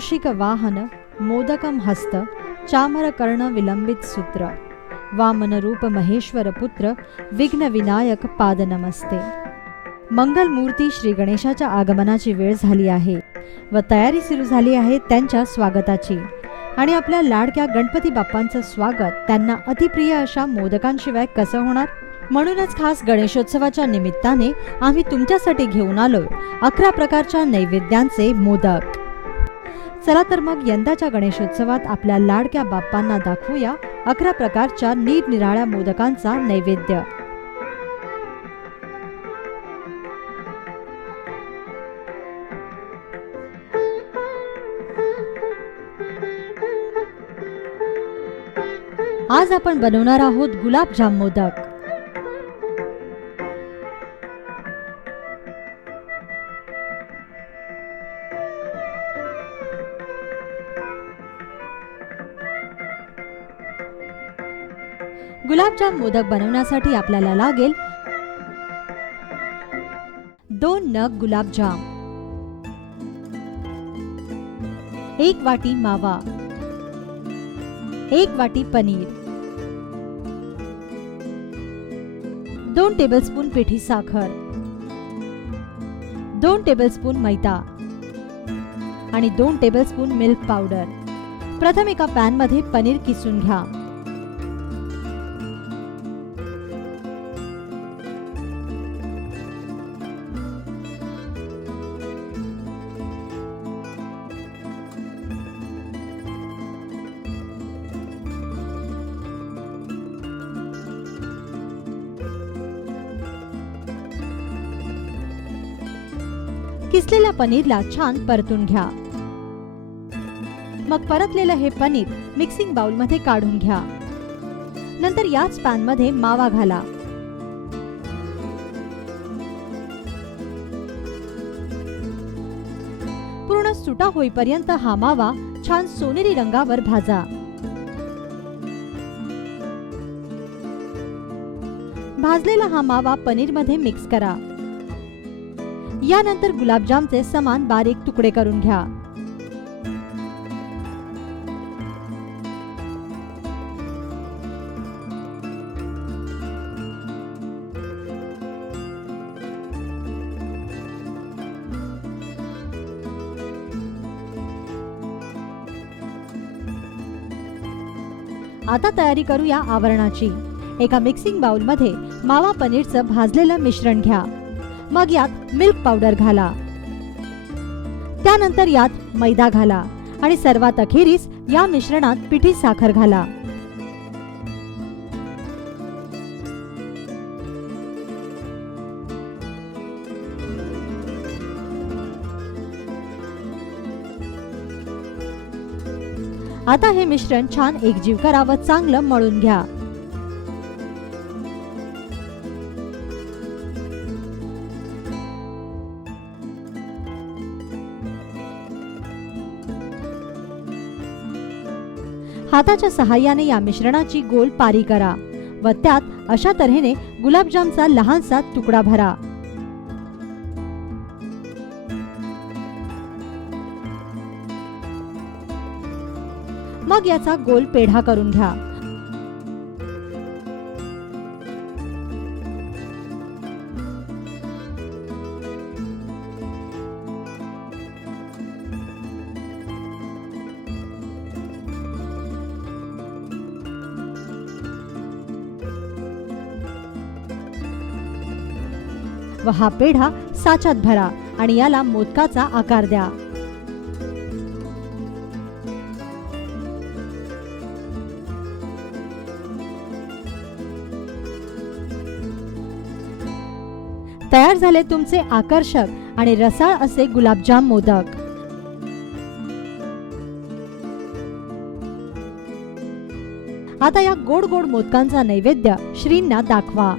कौशिक वाहन मोदकम हस्त चामर कर्ण विलंबित सूत्र वामन रूप महेश्वर पुत्र विघ्न विनायक पाद नमस्ते। मंगल मूर्ती श्री गणेशाच्या आगमनाची वेळ झाली आहे व तयारी सुरू झाली आहे त्यांच्या स्वागताची। आणि आपल्या लाडक्या गणपती बाप्पांचं स्वागत त्यांना अतिप्रिय अशा मोदकांशिवाय कसं होणार। म्हणूनच खास गणेशोत्सवाच्या निमित्ताने आम्ही तुमच्यासाठी घेऊन आलोय 11 प्रकारच्या नैवेद्यांचे मोदक। चला तर मग यंदाच्या गणेशोत्सवात आपल्या लाडक्या बाप्पांना दाखवूया 11 प्रकारच्या निरनिराळ्या मोदकांचा नैवेद्य। आज आपण बनवणार आहोत गुलाबजाम मोदक। गुलाबजाम मोदक बनवण्यासाठी आपल्याला लागेल 2 नग गुलाबजाम, 1 वाटी मावा, 1 वाटी पनीर, 2 टेबलस्पून पिठी साखर, 2 टेबलस्पून मैदा आणि 2 टेबलस्पून मिल्क पावडर। प्रथम एका पॅन मध्ये पनीर किसून घ्या। किसलेल्या पनीरला छान परतून घ्या। मग परतलेलं हे पनीर मिक्सिंग बाउल मध्ये काढून घ्या। नंतर याच पॅन मध्ये मावा घाला। पूर्ण सुटा होईपर्यंत हा मावा छान सोनेरी रंगावर भाजा। भाजलेला हा मावा पनीर मध्ये मिक्स करा। यानंतर गुलाबजामचे समान बारीक तुकडे करून घ्या। आता तयारी करूया आवरणाची। एका मिक्सिंग बाउल मध्ये मावा पनीरचं भाजलेलं मिश्रण घ्या। मग यात मिल्क पावडर घाला। त्यानंतर यात मैदा घाला आणि सर्वात अखेरीस या मिश्रणात पिठी साखर घाला। आता हे मिश्रण छान एकजीव करा व चांगलं मळून घ्या। हाताच्या सहाय्याने या मिश्रणाची गोल पारी करा व त्यात अशा तऱ्हेने गुलाबजामचा लहानसा तुकडा भरा। मग याचा गोल पेढा करून घ्या। व हा पेढा साच्यात भरा आणि याला मोदकाचा आकार द्या। तयार झाले तुमचे आकर्षक आणि रसाळ असे गुलाबजाम मोदक। आता या गोड गोड मोदकांचा नैवेद्य श्रींना दाखवा।